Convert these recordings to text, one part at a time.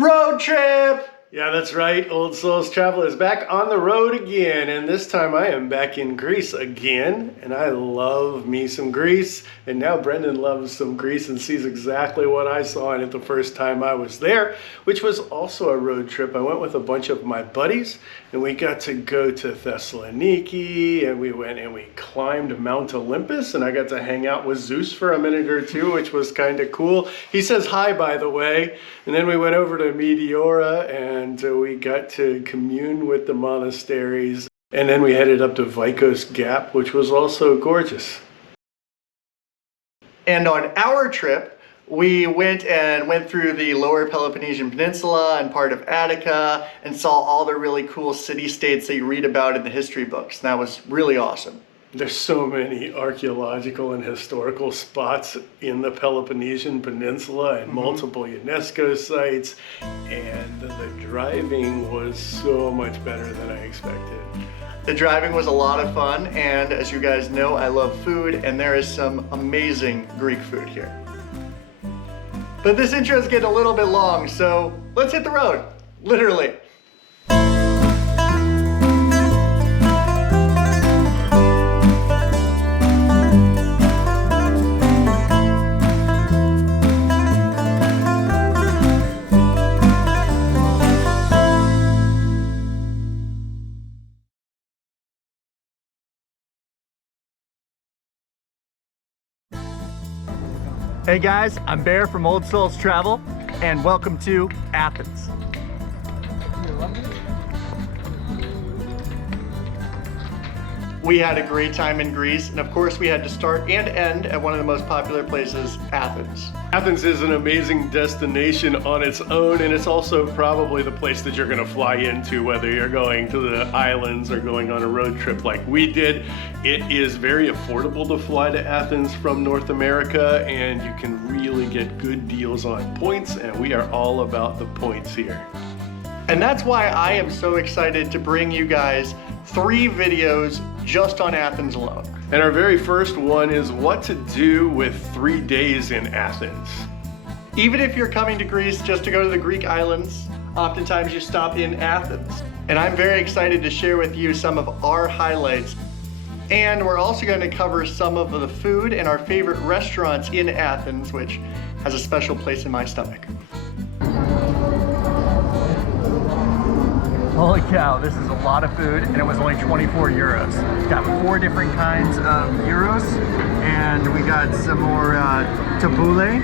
Road trip! Yeah, that's right. Old Souls Travel is back on the road again, and this time I am back in Greece again, and I love me some Greece, and now Brendan loves some Greece and sees exactly what I saw in it the first time I was there, which was also a road trip. I went with a bunch of my buddies, and we got to go to Thessaloniki, and we went and we climbed Mount Olympus, and I got to hang out with Zeus for a minute or two, which was kind of cool. He says hi, by the way, and then we went over to Meteora, and we got to commune with the monasteries, and then we headed up to Vikos Gap, which was also gorgeous. And on our trip, we went through the lower Peloponnesian Peninsula and part of Attica and saw all the really cool city-states that you read about in the history books. And that was really awesome. There's so many archaeological and historical spots in the Peloponnesian Peninsula and multiple UNESCO sites, and the driving was so much better than I expected. The driving was a lot of fun, and as you guys know, I love food, and there is some amazing Greek food here. But this intro is getting a little bit long, so let's hit the road, literally. Hey guys, I'm Bear from Old Souls Travel, and welcome to Athens. We had a great time in Greece, and of course we had to start and end at one of the most popular places, Athens. Athens is an amazing destination on its own, and it's also probably the place that you're going to fly into, whether you're going to the islands or going on a road trip like we did. It is very affordable to fly to Athens from North America, and you can really get good deals on points, and we are all about the points here. And that's why I am so excited to bring you guys 3 videos just on Athens alone. And our very first one is what to do with 3 days in Athens. Even if you're coming to Greece just to go to the Greek islands, oftentimes you stop in Athens. And I'm very excited to share with you some of our highlights. And we're also going to cover some of the food and our favorite restaurants in Athens, which has a special place in my stomach. Holy cow, this is a lot of food, and it was only 24 euros. It's got 4 different kinds of gyros, and we got some more tabbouleh,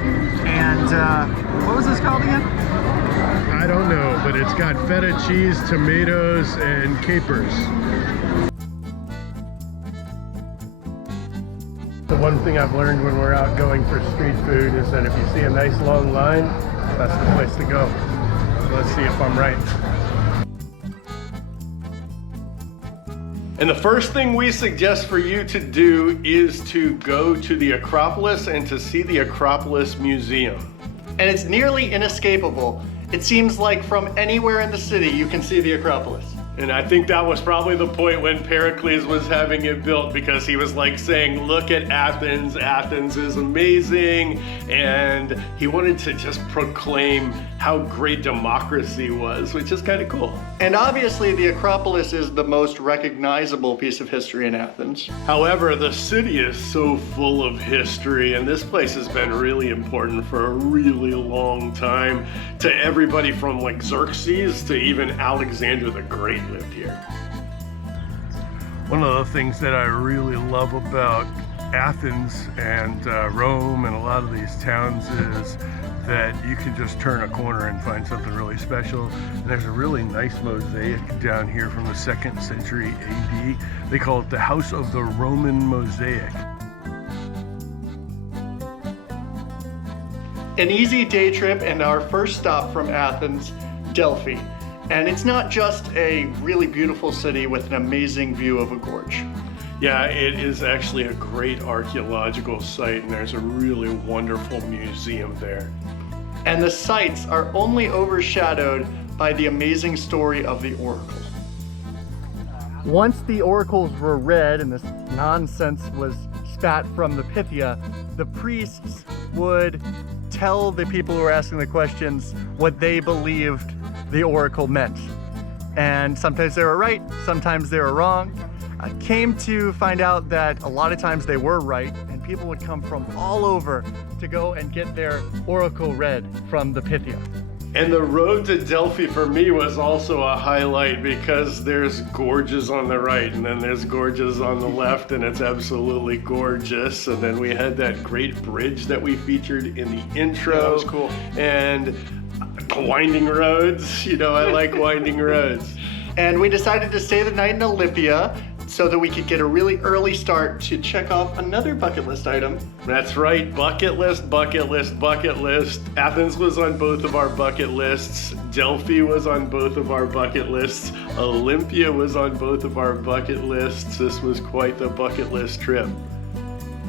and what was this called again? I don't know, but it's got feta cheese, tomatoes, and capers. The one thing I've learned when we're out going for street food is that if you see a nice long line, that's the place to go. So let's see if I'm right. And the first thing we suggest for you to do is to go to the Acropolis and to see the Acropolis Museum. And it's nearly inescapable. It seems like from anywhere in the city you can see the Acropolis. And I think that was probably the point when Pericles was having it built, because he was like saying, look at Athens, Athens is amazing. And he wanted to just proclaim how great democracy was, which is kind of cool. And obviously the Acropolis is the most recognizable piece of history in Athens. However, the city is so full of history, and this place has been really important for a really long time to everybody from like Xerxes to even Alexander the Great lived here. One of the things that I really love about Athens and Rome and a lot of these towns is that you can just turn a corner and find something really special. And there's a really nice mosaic down here from the 2nd century AD. They call it the House of the Roman Mosaic. An easy day trip, and our first stop from Athens, Delphi. And it's not just a really beautiful city with an amazing view of a gorge. Yeah, it is actually a great archaeological site, and there's a really wonderful museum there. And the sights are only overshadowed by the amazing story of the Oracle. Once the oracles were read and this nonsense was spat from the Pythia, the priests would tell the people who were asking the questions what they believed the oracle meant. And sometimes they were right, sometimes they were wrong. I came to find out that a lot of times they were right, and people would come from all over to go and get their oracle read from the Pythia. And the road to Delphi for me was also a highlight because there's gorges on the right and then there's gorges on the left, and it's absolutely gorgeous. And then we had that great bridge that we featured in the intro. Yeah, that was cool. And winding roads, you know, I like winding roads. And we decided to stay the night in Olympia so that we could get a really early start to check off another bucket list item. That's right, bucket list, bucket list, bucket list. Athens was on both of our bucket lists. Delphi was on both of our bucket lists. Olympia was on both of our bucket lists. This was quite the bucket list trip.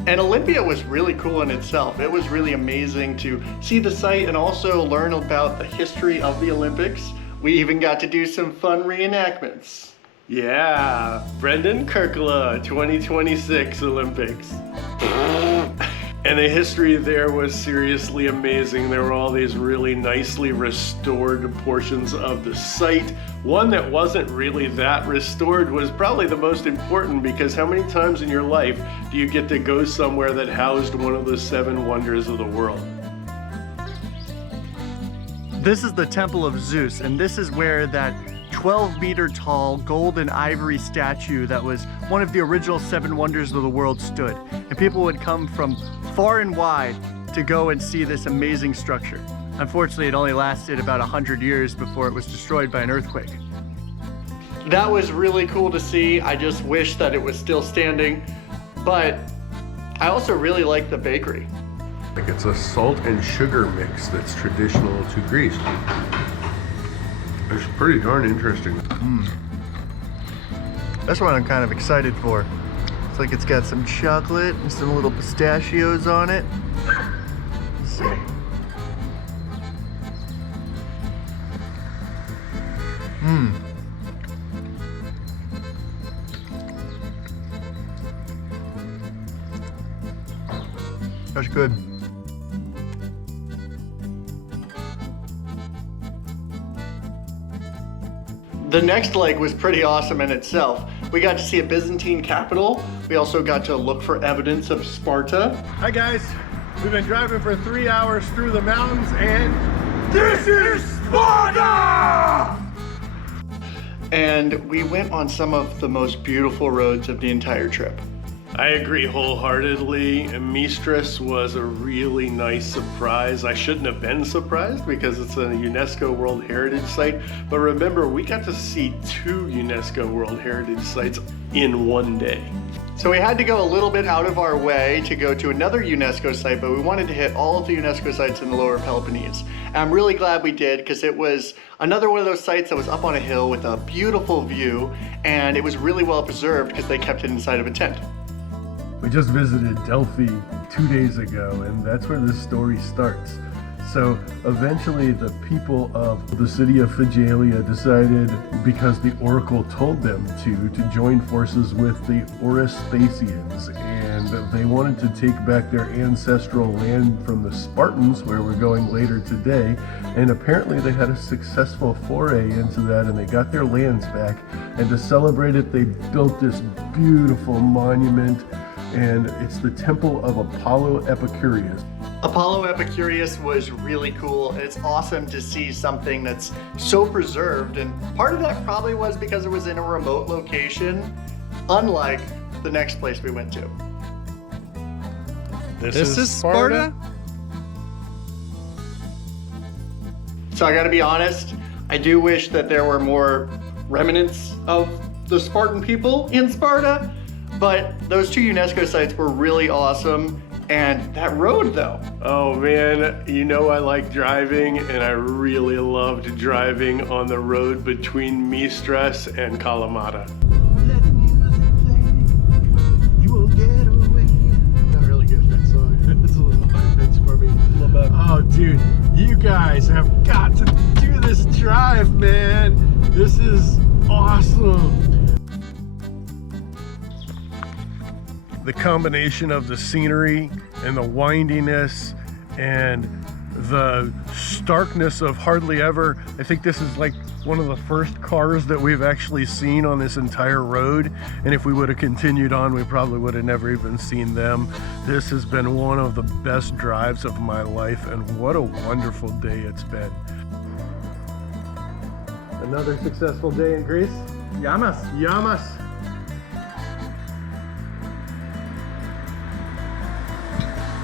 And Olympia was really cool in itself. It was really amazing to see the site and also learn about the history of the Olympics. We even got to do some fun reenactments. Yeah, Brendan Kirkla, 2026 Olympics. And the history there was seriously amazing. There were all these really nicely restored portions of the site. One that wasn't really that restored was probably the most important, because how many times in your life do you get to go somewhere that housed one of the 7 wonders of the world? This is the Temple of Zeus, and this is where that 12-meter tall gold and ivory statue that was one of the original 7 wonders of the world stood. And people would come from far and wide to go and see this amazing structure. Unfortunately, it only lasted about 100 years before it was destroyed by an earthquake. That was really cool to see. I just wish that it was still standing, but I also really like the bakery. Like, it's a salt and sugar mix that's traditional to Greece. It's pretty darn interesting. That's what I'm kind of excited for. It's like it's got some chocolate and some little pistachios on it. Let's see. That's good. The next leg was pretty awesome in itself. We got to see a Byzantine capital. We also got to look for evidence of Sparta. Hi guys, we've been driving for 3 hours through the mountains, and this is Sparta! And we went on some of the most beautiful roads of the entire trip. I agree wholeheartedly. Mystras was a really nice surprise. I shouldn't have been surprised because it's a UNESCO World Heritage Site. But remember, we got to see 2 UNESCO World Heritage Sites in one day. So we had to go a little bit out of our way to go to another UNESCO site, but we wanted to hit all of the UNESCO sites in the lower Peloponnese. And I'm really glad we did, because it was another one of those sites that was up on a hill with a beautiful view, and it was really well preserved because they kept it inside of a tent. We just visited Delphi 2 days ago, and that's where this story starts. So eventually the people of the city of Phigalia decided, because the oracle told them to join forces with the Orospacians, and they wanted to take back their ancestral land from the Spartans, where we're going later today. And apparently they had a successful foray into that, and they got their lands back. And to celebrate it, they built this beautiful monument, and it's the Temple of Apollo Epicurius. Apollo Epicurius was really cool. It's awesome to see something that's so preserved, and part of that probably was because it was in a remote location, unlike the next place we went to. This is Sparta? So I gotta be honest, I do wish that there were more remnants of the Spartan people in Sparta, but those 2 UNESCO sites were really awesome. And that road though. Oh man, you know I like driving, and I really loved driving on the road between Mystras and Kalamata. Let the music play, you won't get away. Not really good, that song. It's a little hard pitch for me. A little bit. Oh dude, you guys have got to do this drive, man. This is awesome. The combination of the scenery and the windiness and the starkness of hardly ever. I think this is like one of the first cars that we've actually seen on this entire road, and if we would have continued on, we probably would have never even seen them. This has been one of the best drives of my life, and what a wonderful day it's been. Another successful day in Greece. Yamas. Yamas.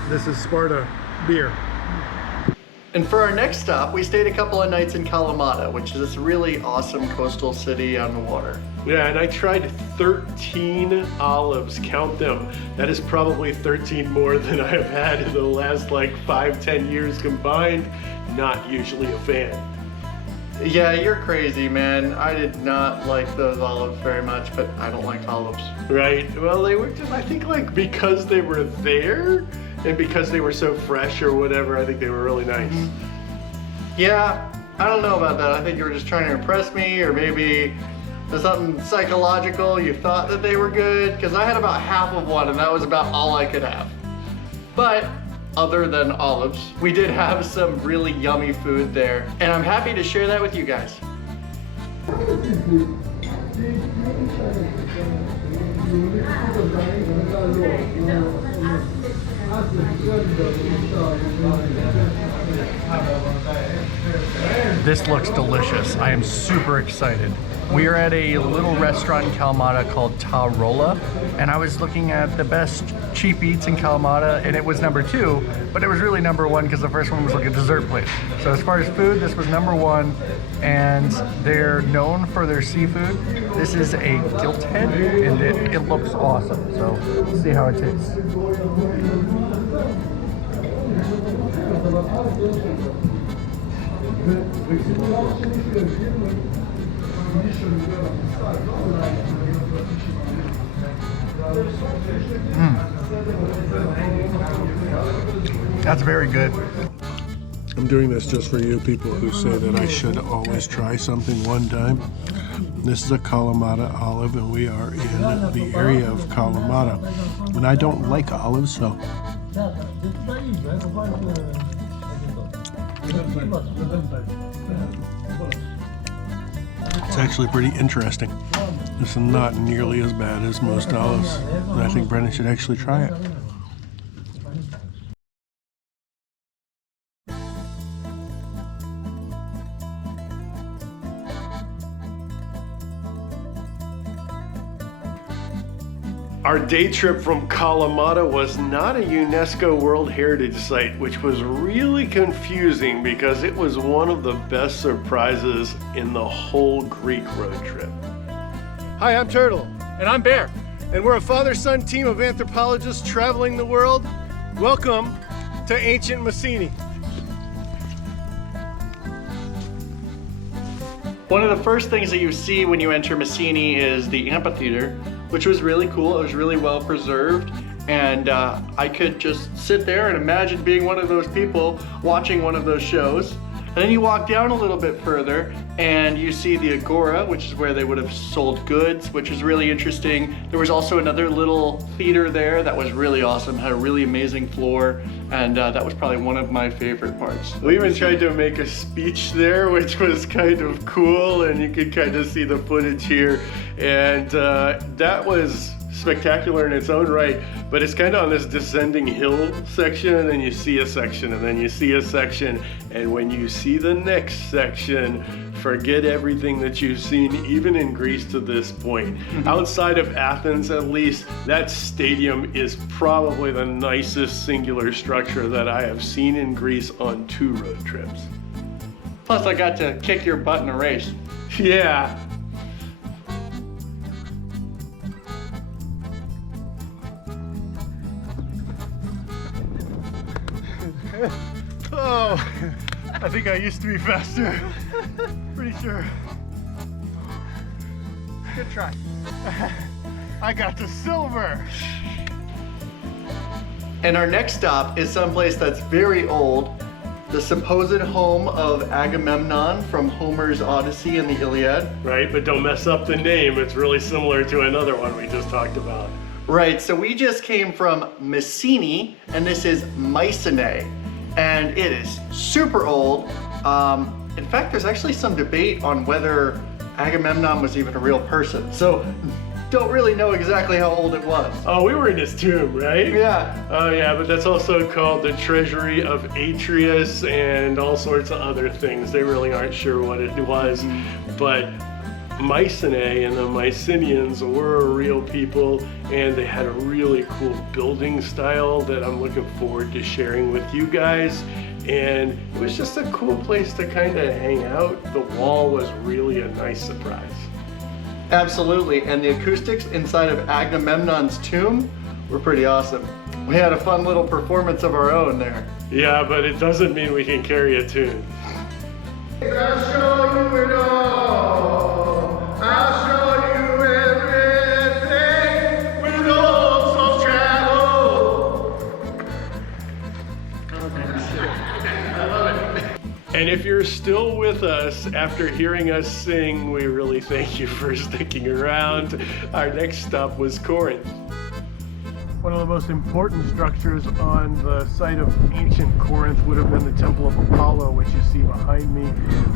This is Sparta beer. And for our next stop, we stayed a couple of nights in Kalamata, which is this really awesome coastal city on the water. Yeah, and I tried 13 olives, count them. That is probably 13 more than I have had in the last like 5-10 years combined. Not usually a fan. Yeah, you're crazy, man. I did not like those olives very much, but I don't like olives. Right, well they were just, I think like because they were there and because they were so fresh or whatever, I think they were really nice. Yeah, I don't know about that. I think you were just trying to impress me, or maybe there's something psychological. You thought that they were good, because I had about half of one and that was about all I could have. But other than olives, we did have some really yummy food there, and I'm happy to share that with you guys. This looks delicious. I am super excited. We are at a little restaurant in Kalamata called Tarola, and I was looking at the best cheap eats in Kalamata, and it was number 2, but it was really number 1 because the first one was like a dessert place. So as far as food, this was number 1, and they're known for their seafood. This is a gilt head, and it looks awesome. So let's see how it tastes. That's very good. I'm doing this just for you people who say that I should always try something one time. This is a Kalamata olive, and we are in the area of Kalamata. And I don't like olives, so it's actually pretty interesting. This is not nearly as bad as most olives, and I think Brendan should actually try it. Our day trip from Kalamata was not a UNESCO World Heritage Site, which was really confusing because it was one of the best surprises in the whole Greek road trip. Hi, I'm Turtle. And I'm Bear. And we're a father-son team of anthropologists traveling the world. Welcome to Ancient Mycenae. One of the first things that you see when you enter Messini is the amphitheater, which was really cool. It was really well preserved, and I could just sit there and imagine being one of those people watching one of those shows. And then you walk down a little bit further and you see the Agora, which is where they would have sold goods, which is really interesting. There was also another little theater there that was really awesome, had a really amazing floor, and that was probably one of my favorite parts. We even tried to make a speech there, which was kind of cool, and you could kind of see the footage here. And that was spectacular in its own right, but it's kind of on this descending hill section, and then you see a section, and then you see a section, and when you see the next section, forget everything that you've seen, even in Greece to this point. Outside of Athens, at least, that stadium is probably the nicest singular structure that I have seen in Greece on 2 road trips. Plus I got to kick your butt in a race. Yeah. Oh, I think I used to be faster. Pretty sure. Good try. I got to silver. And our next stop is someplace that's very old, the supposed home of Agamemnon from Homer's Odyssey and the Iliad. Right, but don't mess up the name. It's really similar to another one we just talked about. Right, so we just came from Messini, and this is Mycenae. and it is super old. In fact, there's actually some debate on whether Agamemnon was even a real person. So don't really know exactly how old it was. Oh, we were in his tomb, right? Yeah. Oh yeah, but that's also called the treasury of Atreus and all sorts of other things. They really aren't sure what it was, but Mycenae and the Mycenians were real people, and they had a really cool building style that I'm looking forward to sharing with you guys. And it was just a cool place to kind of hang out. The wall was really a nice surprise. Absolutely, and the acoustics inside of Agamemnon's tomb were pretty awesome. We had a fun little performance of our own there. Yeah, but it doesn't mean we can carry a tune. I'll show you it all. I'll show you everything with old souls travel. And if you're still with us after hearing us sing, we really thank you for sticking around. Our next stop was Corinth. One of the most important structures on the site of ancient Corinth would have been the Temple of Apollo, which you see behind me.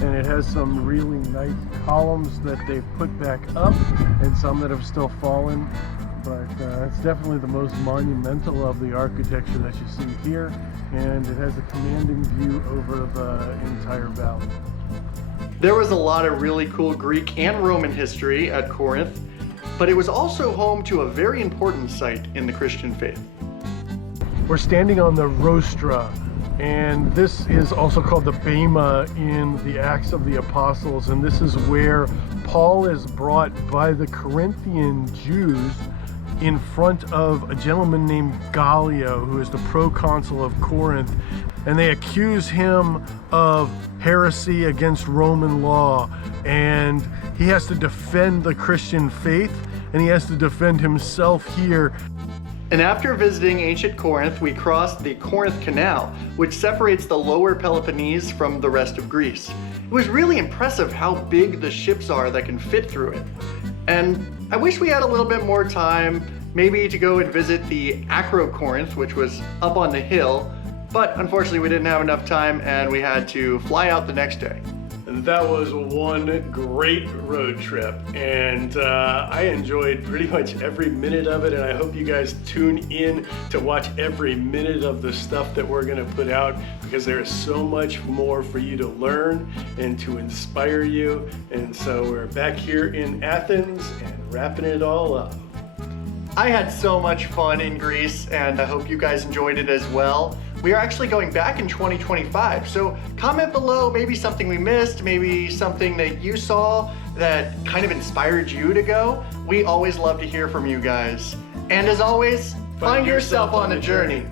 And it has some really nice columns that they've put back up and some that have still fallen. But it's definitely the most monumental of the architecture that you see here. And it has a commanding view over the entire valley. There was a lot of really cool Greek and Roman history at Corinth, but it was also home to a very important site in the Christian faith. We're standing on the rostra, and this is also called the bema in the Acts of the Apostles, and this is where Paul is brought by the Corinthian Jews in front of a gentleman named Gallio, who is the proconsul of Corinth, and they accuse him of heresy against Roman law, and he has to defend the Christian faith, and he has to defend himself here. And after visiting ancient Corinth, we crossed the Corinth Canal, which separates the lower Peloponnese from the rest of Greece. It was really impressive how big the ships are that can fit through it. And I wish we had a little bit more time, maybe to go and visit the Acrocorinth, which was up on the hill, but unfortunately we didn't have enough time and we had to fly out the next day. And that was one great road trip, and I enjoyed pretty much every minute of it, and I hope you guys tune in to watch every minute of the stuff that we're going to put out, because there is so much more for you to learn and to inspire you. And so we're back here in Athens and wrapping it all up. I had so much fun in Greece, and I hope you guys enjoyed it as well. We are actually going back in 2025, so comment below maybe something we missed, maybe something that you saw that kind of inspired you to go. We always love to hear from you guys. And as always, find yourself on the journey.